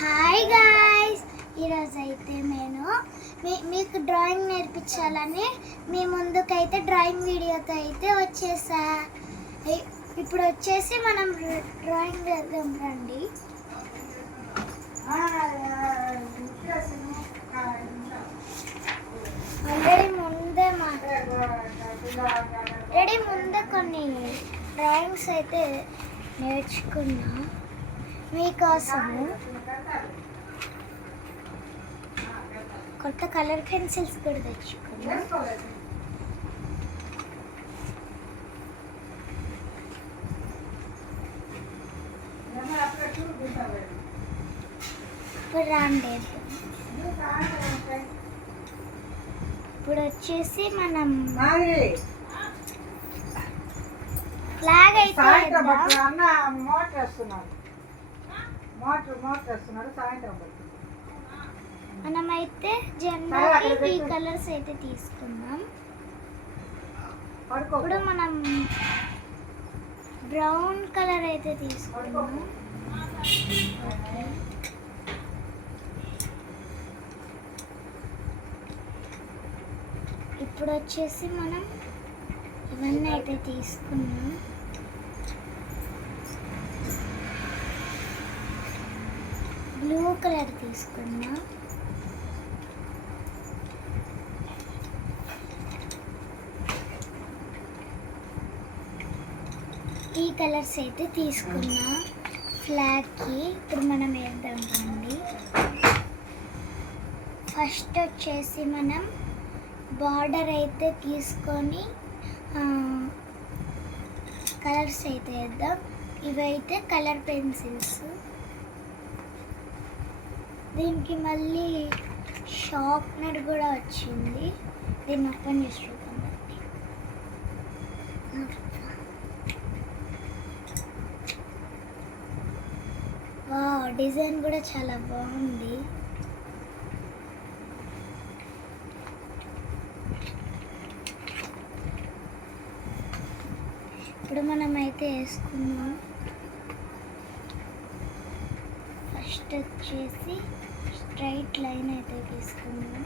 Hi guys, ఈరోజు అయితే నేను మీకు డ్రాయింగ్ నేర్పించాలని మీ ముందుకైతే డ్రాయింగ్ వీడియోతో అయితే వచ్చేసా. ఇప్పుడు వచ్చేసి మనం డ్రాయింగ్ వేద్దాం రండి. ఆల్రెడీ ముందే కొన్ని డ్రాయింగ్స్ అయితే నేర్చుకున్నా మీకోసము. కొత్త కలర్ పెన్సిల్స్ కూడా తెచ్చుకున్నా. ఇప్పుడు రాండి, ఇప్పుడు వచ్చేసి మనం ఫ్లాగ్ అయితే మనమైతే జెండాకి ఈ కలర్స్ అయితే తీసుకుందాం. ఇప్పుడు మనం బ్రౌన్ కలర్ అయితే తీసుకుందాం. ఇప్పుడు వచ్చేసి మనం ఇవన్నీ అయితే తీసుకున్నాం. బ్లూ కలర్ తీసుకున్నా. ఈ కలర్స్ అయితే తీసుకున్నా ఫ్లాగ్కి. ఇప్పుడు మనం వేద్దాం రండి. ఫస్ట్ వచ్చేసి మనం బార్డర్ అయితే తీసుకొని కలర్స్ అయితే వేద్దాం. ఇవైతే కలర్ పెన్సిల్స్. దీనికి మళ్ళీ షార్ప్నర్ కూడా వచ్చింది. దీన్ని ఓపెన్ చేసి చూద్దాం. వావ్, డిజైన్ కూడా చాలా బాగుంది. ఇప్పుడు మనం అయితే వేసుకున్నాం. ఫస్ట్ వచ్చేసి స్ట్రైట్ లైన్ అయితే తీసుకున్నాం.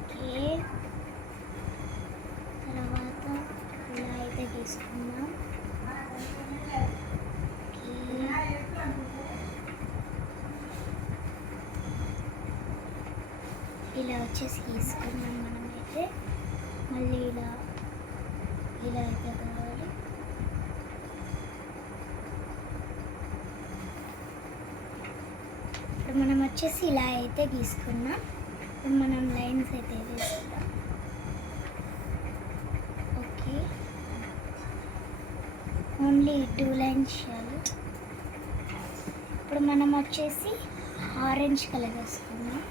ఓకే, తర్వాత ఇలా అయితే తీసుకున్నాం. ఇలా వచ్చేసి తీసుకున్నాం. మనమైతే మళ్ళీ ఇలా అయితే కావాలి. ఇప్పుడు మనం వచ్చేసి ఇలా అయితే గీసుకున్నాం. ఇప్పుడు మనం లైన్స్ అయితే వేసుకుందాం. ఓకే, ఓన్లీ 2 లైన్స్ చాలు. ఇప్పుడు మనం వచ్చేసి ఆరెంజ్ కలర్ వేసుకున్నాం.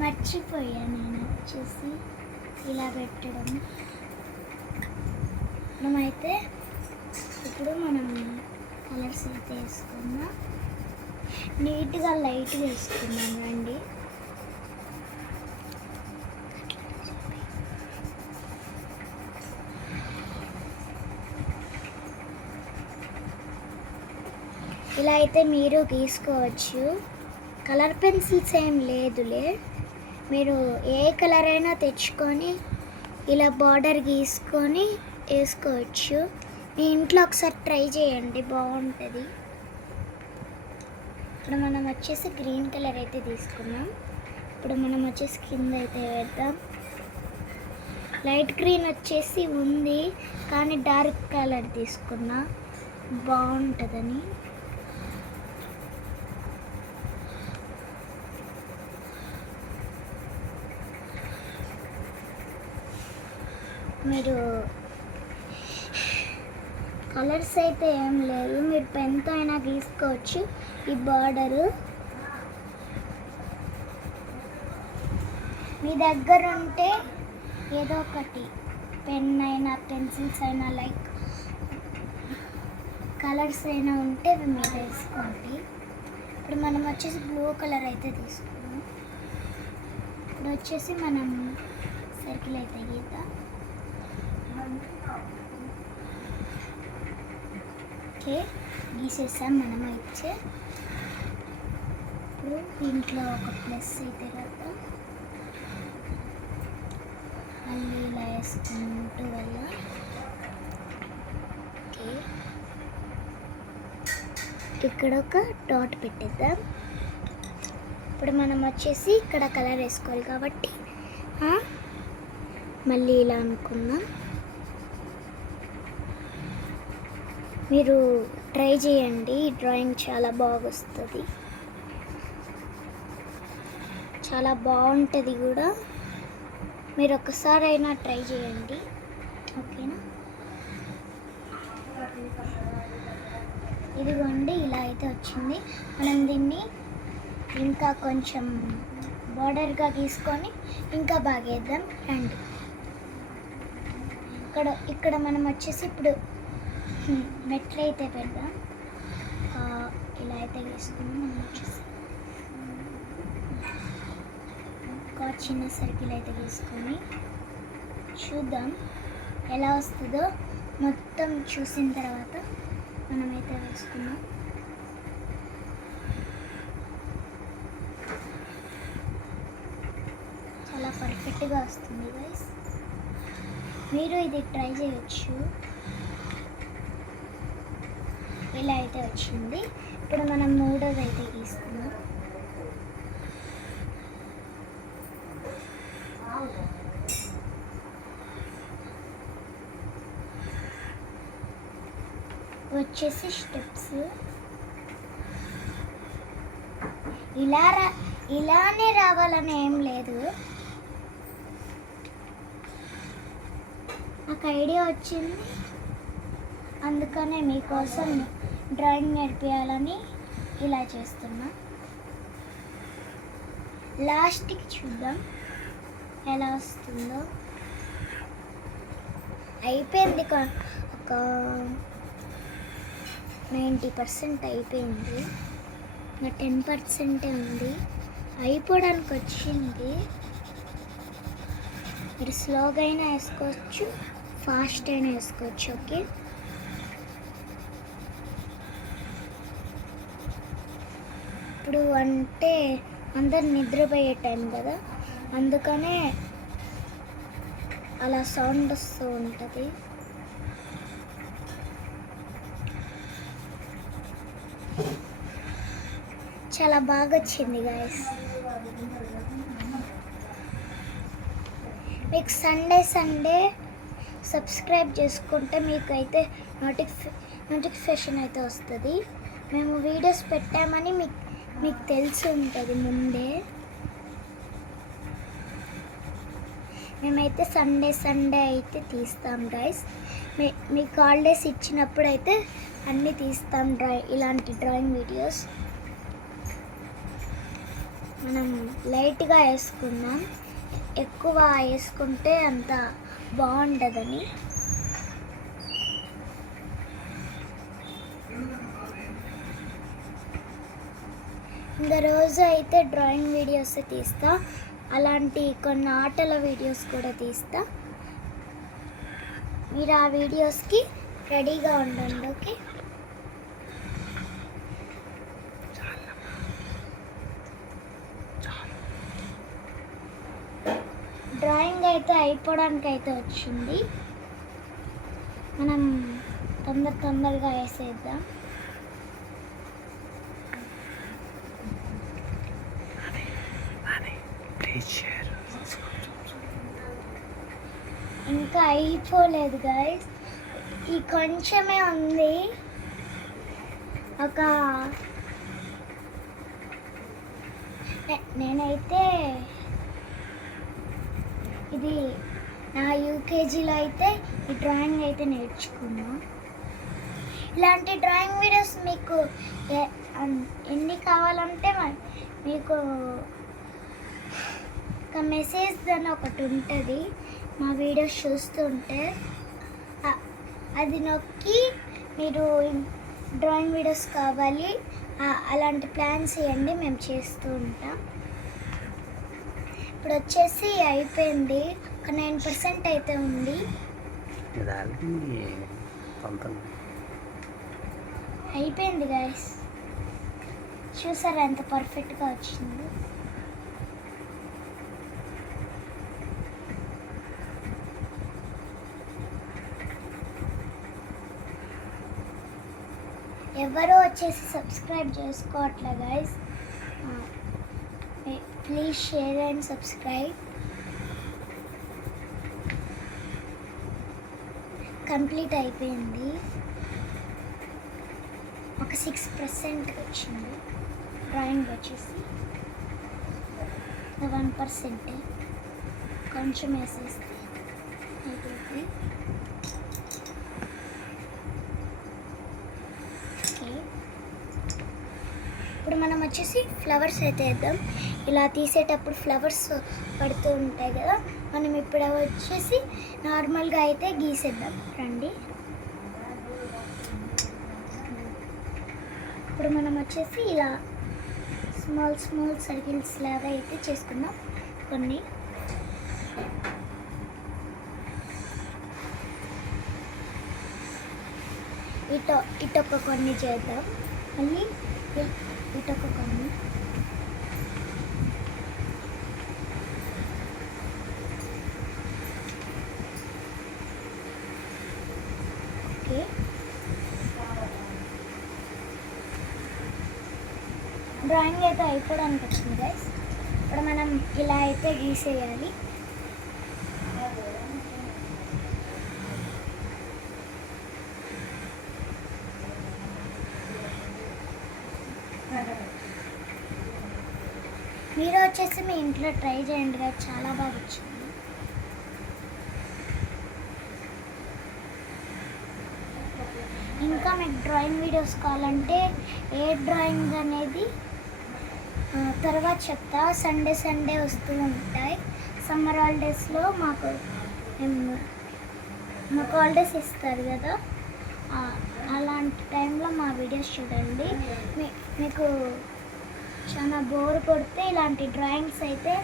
మర్చిపోయాను నేను వచ్చేసి ఇలా పెట్టడం. మనమైతే ఇప్పుడు మనం కలర్స్ అయితే వేసుకున్నాం. నీట్గా లైట్ వేసుకున్నాం రండి. ఇలా అయితే మీరు గీసుకోవచ్చు. కలర్ పెన్సిల్స్ ఏం లేదులే, మీరు ఏ కలర్ అయినా తెచ్చుకొని ఇలా బార్డర్ గీసుకొని వేసుకోవచ్చు. మీ ఇంట్లో ఒకసారి ట్రై చేయండి, బాగుంటుంది. ఇప్పుడు మనం వచ్చేసి గ్రీన్ కలర్ అయితే తీసుకున్నాం. ఇప్పుడు మనం వచ్చేసి కింద అయితే వేద్దాం. లైట్ గ్రీన్ వచ్చేసి ఉంది, కానీ డార్క్ కలర్ తీసుకున్నా బాగుంటుందని. మీరు కలర్స్ అయితే ఏం లేదు, మీరు పెన్తో అయినా గీసుకోవచ్చు. ఈ బార్డరు మీ దగ్గర ఉంటే ఏదో ఒకటి పెన్ అయినా పెన్సిల్స్ అయినా లైక్ కలర్స్ అయినా ఉంటే మీరు వేసుకోండి. ఇప్పుడు మనం వచ్చేసి బ్లూ కలర్ అయితే తీసుకున్నాం. ఇప్పుడు వచ్చేసి మనం సర్కిల్ అయితే గీద్దాం. ఓకే, గీసేసాం మనం అయితే. ఇప్పుడు దీంట్లో ఒక ప్లస్ అయితే రాద్దాం. మళ్ళీ ఇలా వేసుకుంటూ వెళ్ళాం. ఓకే, ఇక్కడ ఒక డాట్ పెట్టేద్దాం. ఇప్పుడు మనం వచ్చేసి ఇక్కడ కలర్ వేసుకోవాలి కాబట్టి మళ్ళీ ఇలా అనుకుందాం. మీరు ట్రై చేయండి, డ్రాయింగ్ చాలా బాగా వస్తుంది, చాలా బాగుంటుంది కూడా. మీరు ఒక్కసారి అయినా ట్రై చేయండి, ఓకేనా? ఇదిగోండి, ఇలా అయితే వచ్చింది. మనం దీన్ని ఇంకా కొంచెం బార్డర్గా తీసుకొని ఇంకా బాగా వేద్దాం. అండ్ ఇక్కడ మనం వచ్చేసి ఇప్పుడు మెట్లు అయితే పెడదాం. ఇలా అయితే వేసుకుని మనం వచ్చేసి ఒక చిన్న సర్కిల్ అయితే వేసుకొని చూద్దాం ఎలా వస్తుందో. మొత్తం చూసిన తర్వాత మనమైతే వేసుకున్నాం. చాలా పర్ఫెక్ట్గా వస్తుంది గైస్, మీరు ఇది ట్రై చేయొచ్చు. ఇలా అయితే వచ్చింది. ఇప్పుడు మనం మూడోది అయితే తీసుకుందాం. వచ్చేసి స్టెప్స్ ఇలానే రావాలని ఏం లేదు, నాకు ఐడియా వచ్చింది, అందుకనే మీకోసం డ్రాయింగ్ నేర్పించాలని ఇలా చేస్తున్నా. లాస్ట్కి చూద్దాం ఎలా వస్తుందో. అయిపోయింది, ఒక 90% అయిపోయింది, ఇంకా 10% ఉంది, అయిపోవడానికి వచ్చింది. మీరు స్లోగా అయినా వేసుకోవచ్చు, ఫాస్ట్ అయినా వేసుకోవచ్చు. ఓకే, ఇప్పుడు అంటే అందరు నిద్రపోయే టైం కదా, అందుకనే అలా సౌండ్ వస్తూ ఉంటుంది. చాలా బాగా వచ్చింది గాయస్. మీకు సండే సబ్స్క్రైబ్ చేసుకుంటే మీకు అయితే నోటిఫికేషన్ అయితే వస్తుంది. మేము వీడియోస్ పెట్టామని మీకు తెలిసి ఉంటుంది ముందే. మేమైతే సండే అయితే తీస్తాం గైస్. మీకు హాలిడేస్ ఇచ్చినప్పుడు అయితే అన్నీ తీస్తాం ఇలాంటి డ్రాయింగ్ వీడియోస్. మనం లైట్గా వేసుకుందాం, ఎక్కువ వేసుకుంటే అంత బాగుంటుందని. ఇంకా రోజు అయితే డ్రాయింగ్ వీడియోస్ తీస్తా, అలాంటి కొన్ని ఆటల వీడియోస్ కూడా తీస్తా. మీరు ఆ వీడియోస్కి రెడీగా ఉండండి. ఓకే, డ్రాయింగ్ అయితే అయిపోవడానికి అయితే వచ్చింది. మనం తొందరగా వేసేద్దాం. ఇంకా అయిపోలేదు గైస్, ఈ కొంచెమే ఉంది. నేనైతే ఇది నా యూకేజీలో అయితే ఈ డ్రాయింగ్ అయితే నేర్చుకున్నా. ఇలాంటి డ్రాయింగ్ వీడియోస్ మీకు ఎన్ని కావాలంటే మీకు ఒక మెసేజ్ అని ఒకటి ఉంటుంది, మా వీడియోస్ చూస్తుంటే అది నొక్కి మీరు డ్రాయింగ్ వీడియోస్ కావాలి అలాంటి ప్లాన్స్ ఇవ్వండి, మేము చేస్తూ ఉంటాం. ఇప్పుడు వచ్చేసి అయిపోయింది, ఒక 9% అయితే ఉంది. అయిపోయింది గైస్, చూసారా ఎంత పర్ఫెక్ట్గా వచ్చింది. ఎవరో వచ్చేసి సబ్స్క్రైబ్ చేసుకోవట్లే guys, please share and subscribe. Complete అయిపోయింది, ఒక 6% వచ్చింది. డ్రాయింగ్ వచ్చేసి 1%, కొంచెం వేసేస్తే అయిపోయింది. ఓకే, ఇప్పుడు మనం వచ్చేసి ఫ్లవర్స్ అయితే వేద్దాం. ఇలా తీసేటప్పుడు ఫ్లవర్స్ పడుతూ ఉంటాయి కదా, మనం ఇప్పుడు వచ్చేసి నార్మల్గా అయితే గీసేద్దాం రండి. ఇప్పుడు మనం వచ్చేసి ఇలా స్మాల్ సర్కిల్స్ లాగా అయితే చేసుకుందాం. కొన్ని ఇటొక కొన్ని చేద్దాం, మళ్ళీ ఇటొక కొన్ని. ఓకే, డ్రాయింగ్ అయితే అయిపోవడానికి వచ్చింది గైస్. ఇప్పుడు మనం ఇలా అయితే గీసేయాలి. మీరు వచ్చేసి మీ ఇంట్లో ట్రై చేయండి గైస్, చాలా బాగా వచ్చింది. ఇంకా మీకు డ్రాయింగ్ వీడియోస్ కావాలంటే ఏ డ్రాయింగ్ అనేది తర్వాత చెప్తా. సండే వస్తూ ఉంటాయి. సమ్మర్ హాలిడేస్లో మాకు హాలిడేస్ ఇస్తారు కదా, అలాంటి టైంలో మా వీడియోస్ చూడండి. మీకు చాలా బోర్ కొడితే ఇలాంటి డ్రాయింగ్స్ అయితే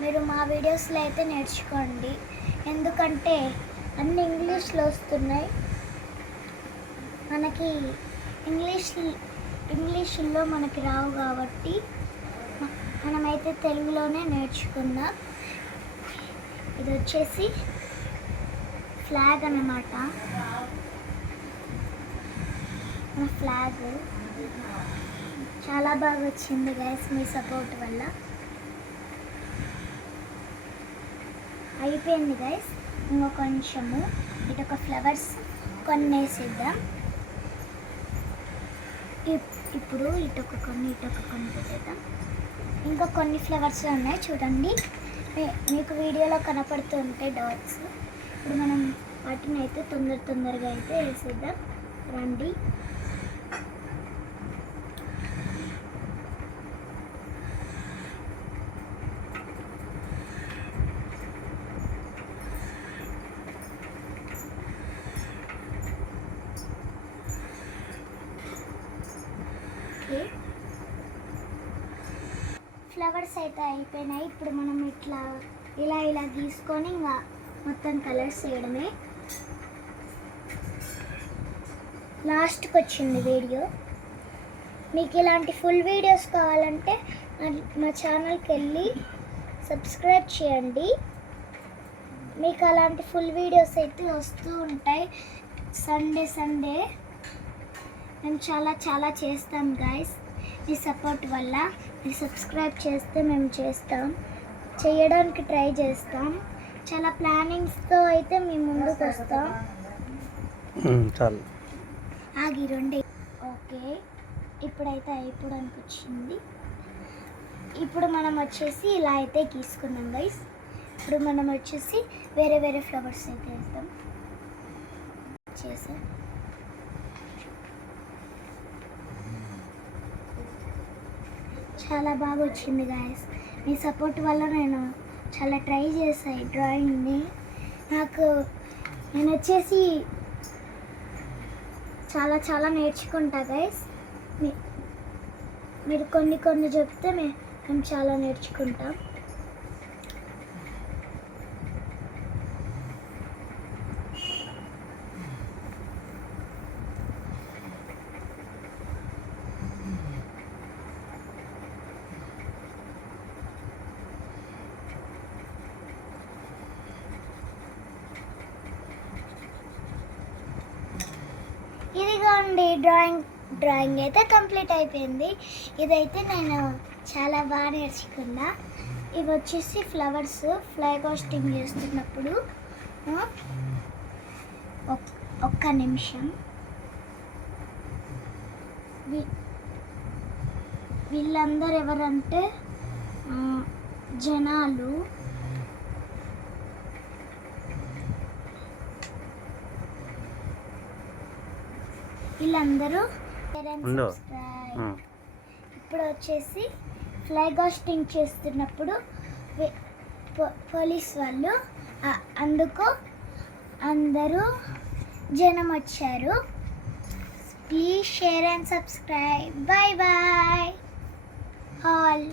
మీరు మా వీడియోస్లో అయితే నేర్చుకోండి. ఎందుకంటే అన్ని ఇంగ్లీష్లో వస్తున్నాయి, మనకి ఇంగ్లీష్లో మనకి రావు కాబట్టి మనమైతే తెలుగులోనే నేర్చుకుందాం. ఇది వచ్చేసి ఫ్లాగ్ అన్నమాట, మన ఫ్లాగ్. చాలా బాగా వచ్చింది గైస్ మీ సపోర్ట్ వల్ల. అయిపోయింది గైస్, ఇంకో కొంచెము ఇటొక ఫ్లవర్స్ కొన్ని వేసిద్దాం. ఇప్పుడు ఇటొక కొన్ని పెట్టేద్దాం. ఇంకా కొన్ని ఫ్లవర్స్ ఉన్నాయి చూడండి, మీకు వీడియోలో కనపడుతూ ఉంటాయి డాట్స్. ఇప్పుడు మనం వాటిని అయితే తొందరగా అయితే వేసేద్దాం రండి. ఫ్లవర్స్ అయితే అయిపోయినాయి. ఇప్పుడు మనం ఇలా గీసుకొని ఇంకా మొత్తం కలర్స్ వేయడమే. లాస్ట్కి వచ్చింది వీడియో. మీకు ఇలాంటి ఫుల్ వీడియోస్ కావాలంటే మా ఛానల్కి వెళ్ళి సబ్స్క్రైబ్ చేయండి. మీకు అలాంటి ఫుల్ వీడియోస్ అయితే వస్తూ ఉంటాయి. సండే మేము చాలా చేస్తాం గాయస్, మీ సపోర్ట్ వల్ల. మీరు సబ్స్క్రైబ్ చేస్తే మేము చేయడానికి ట్రై చేస్తాం. చాలా ప్లానింగ్స్తో అయితే మేము ముందుకు వస్తాం. చాలు ఆగి రెండే. ఓకే, ఇప్పుడైతే అయిపోవడానికి వచ్చింది. ఇప్పుడు మనం వచ్చేసి ఇలా అయితే గీసుకున్నాం గైస్. ఇప్పుడు మనం వచ్చేసి వేరే ఫ్లవర్స్ అయితే వేస్తాం. చేసాం, చాలా బాగా వచ్చింది గాయస్. మీ సపోర్ట్ వల్ల నేను చాలా ట్రై చేశాను ఈ డ్రాయింగ్ని. నేను వచ్చేసి చాలా నేర్చుకుంటా గైస్. మీరు కొన్ని చెప్తే మేము చాలా నేర్చుకుంటాం. ఇదిగోండి డ్రాయింగ్ అయితే కంప్లీట్ అయిపోయింది. ఇదైతే నేను చాలా బాగా నేర్చుకున్నా. ఇవి వచ్చేసి ఫ్లవర్స్ ఫ్లాగ్ హోస్టింగ్ చేస్తున్నప్పుడు. ఒక్క నిమిషం. వీళ్ళందరూ ఎవరంటే జనాలు. వీళ్ళందరూ ఉండు. ఇప్పుడు వచ్చేసి ఫ్లాగ్ హోస్టింగ్ చేస్తున్నప్పుడు పోలీస్ వాళ్ళు అందుకు అందరూ జనం వచ్చారు. Please share and subscribe. Bye bye all.